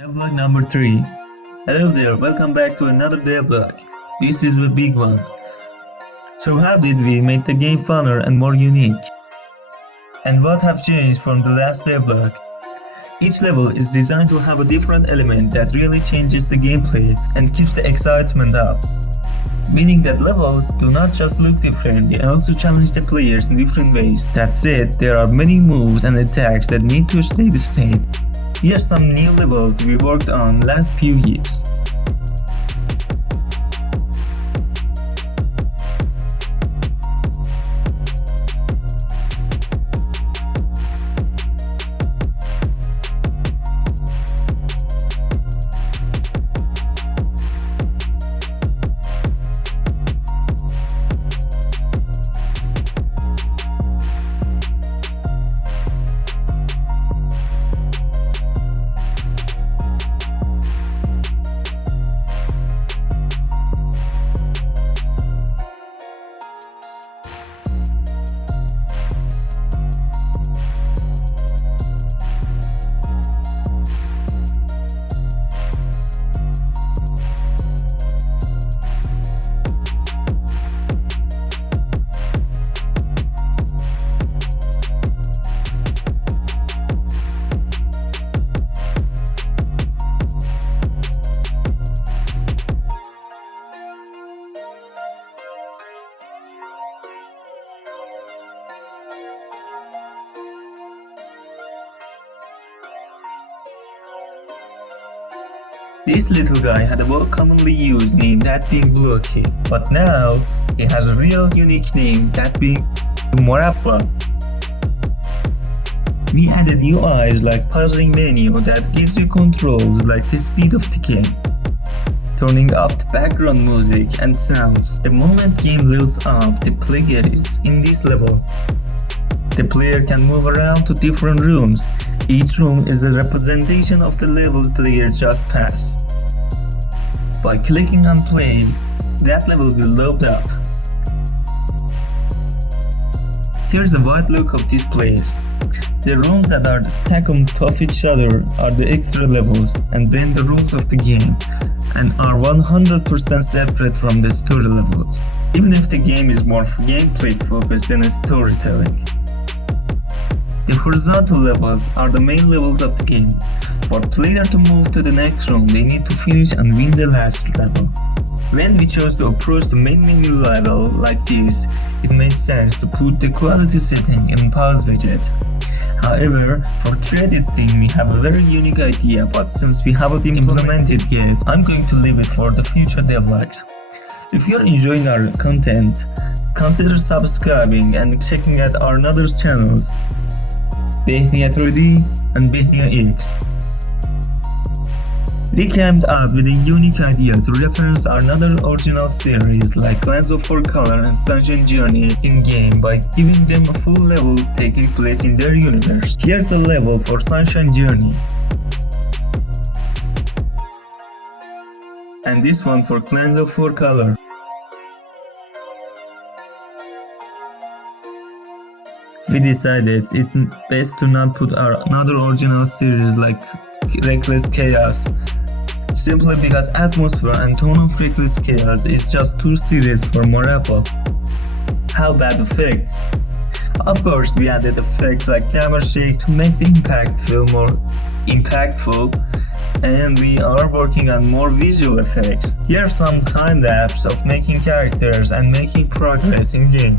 Devlog number 3. Hello there, welcome back to another devlog. This is the big one. So how did we make the game funner and more unique? And what have changed from the last devlog? Each level is designed to have a different element that really changes the gameplay and keeps the excitement up. Meaning that levels do not just look different, they also challenge the players in different ways. That said, there are many moves and attacks that need to stay the same. Here's some new levels we worked on last few years. This little guy had a more commonly used name, that being Blocky, but now he has a real unique name, that being Morabob. We added UIs like pausing menu that gives you controls like the speed of the game, turning off the background music and sounds. The moment game loads up, the player is in this level. The player can move around to different rooms. Each room is a representation of the level the player just passed. By clicking on play, that level will load up. Here's a wide look of this place. The rooms that are stacked on top of each other are the extra levels and then the rules of the game, and are 100% separate from the story levels, even if the game is more gameplay focused than a storytelling. The horizontal levels are the main levels of the game. For player to move to the next room, they need to finish and win the last level. When we chose to approach the main menu level like this, it made sense to put the quality setting in pause widget. However, for credit scene we have a very unique idea, but since we haven't implemented yet, I'm going to leave it for the future devlogs. If you're enjoying our content, consider subscribing and checking out our other channels, BEHNIA.3 and BEHNIA.X. We came up with a unique idea to reference our other original series like Danse for Color and Sunshine Journey in-game by giving them a full level taking place in their universe. Here's the level for Sunshine Journey, and this one for Danse for Color. We decided it's best to not put our another original series like Reckless Chaos, simply because atmosphere and tone of Reckless Chaos is just too serious for Morabob. How about effects? Of course, we added effects like camera shake to make the impact feel more impactful, and we are working on more visual effects. Here are some time lapse of making characters and making progress in game.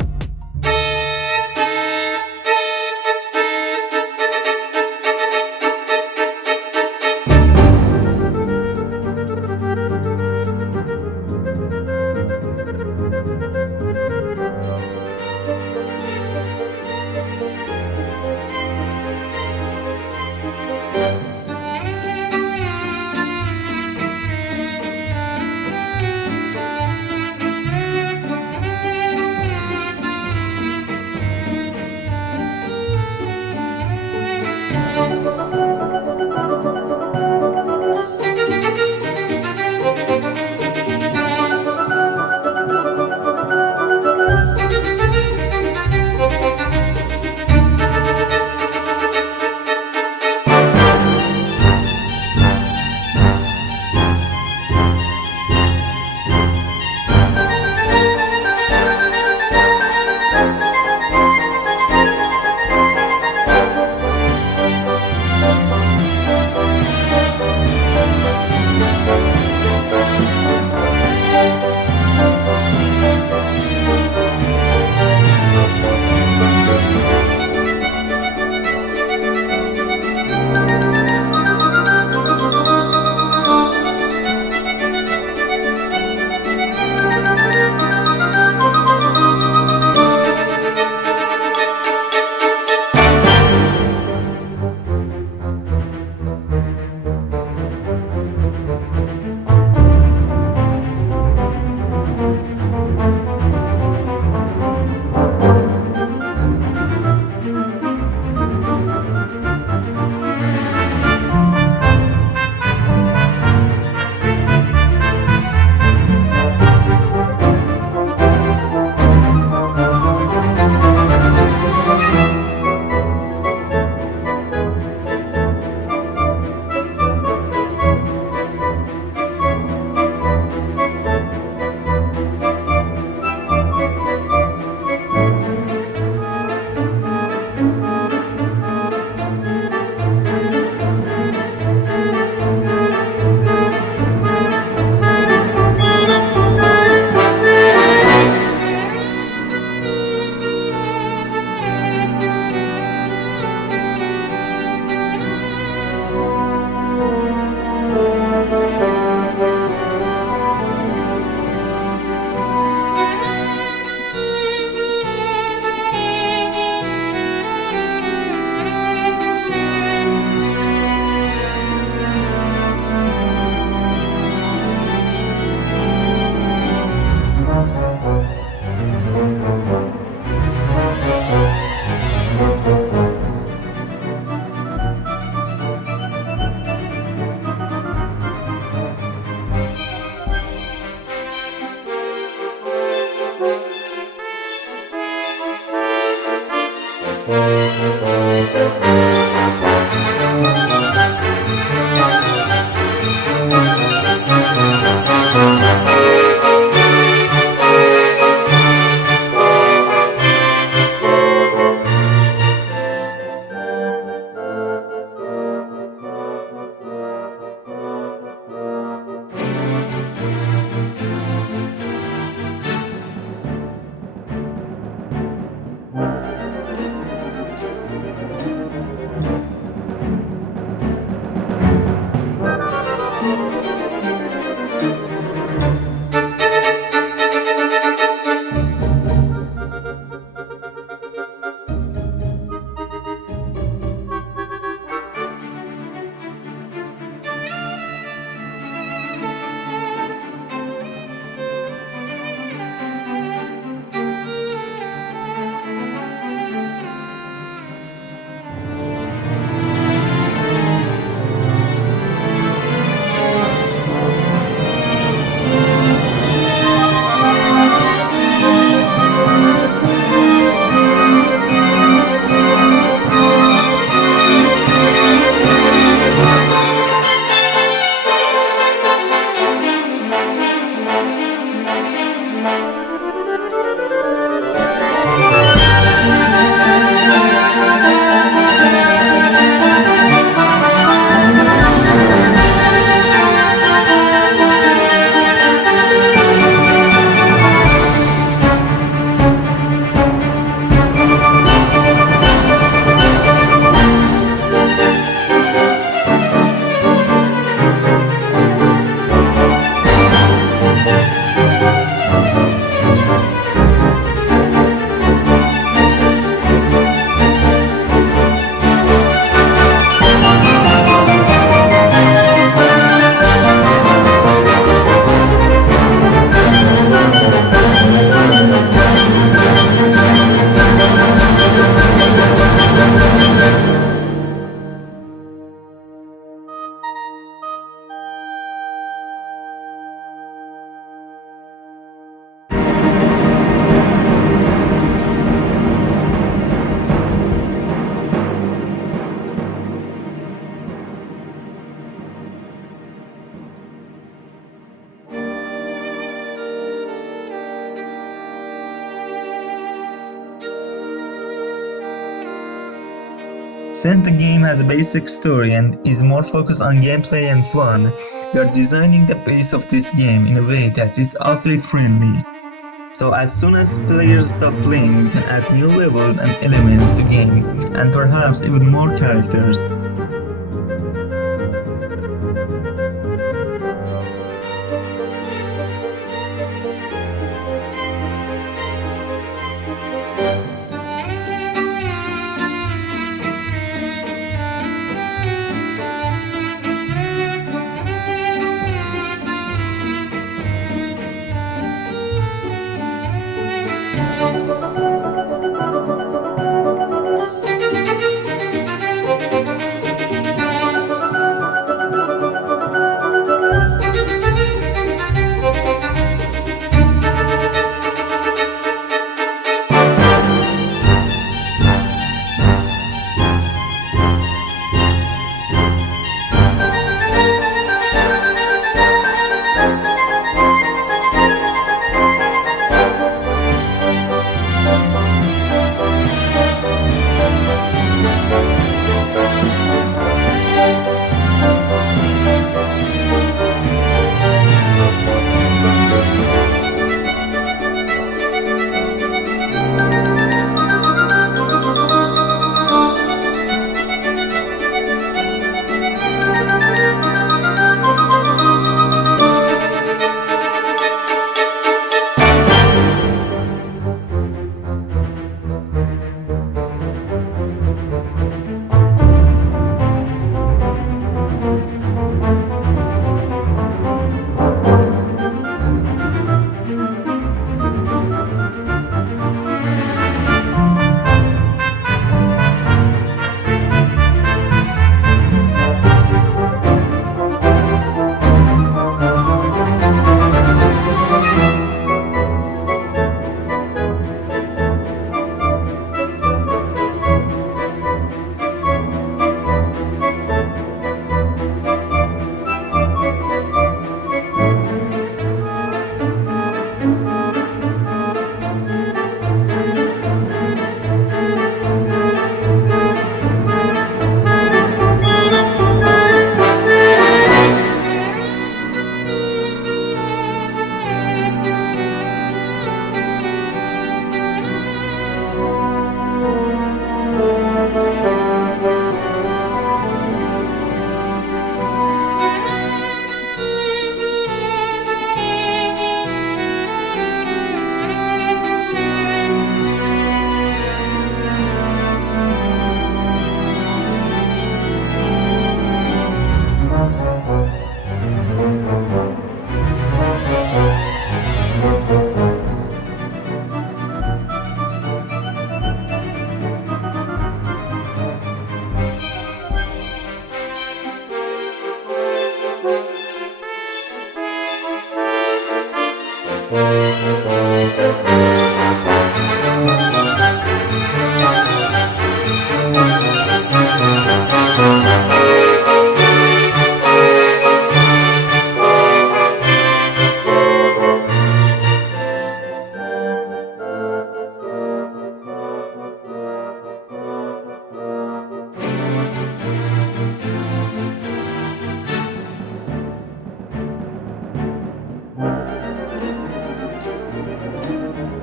Since the game has a basic story and is more focused on gameplay and fun, we are designing the base of this game in a way that is upgrade friendly. So as soon as players stop playing, we can add new levels and elements to game, and perhaps even more characters.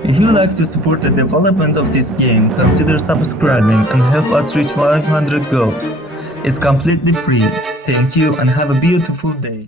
If you like to support the development of this game, consider subscribing and help us reach 500 gold. It's completely free. Thank you and have a beautiful day.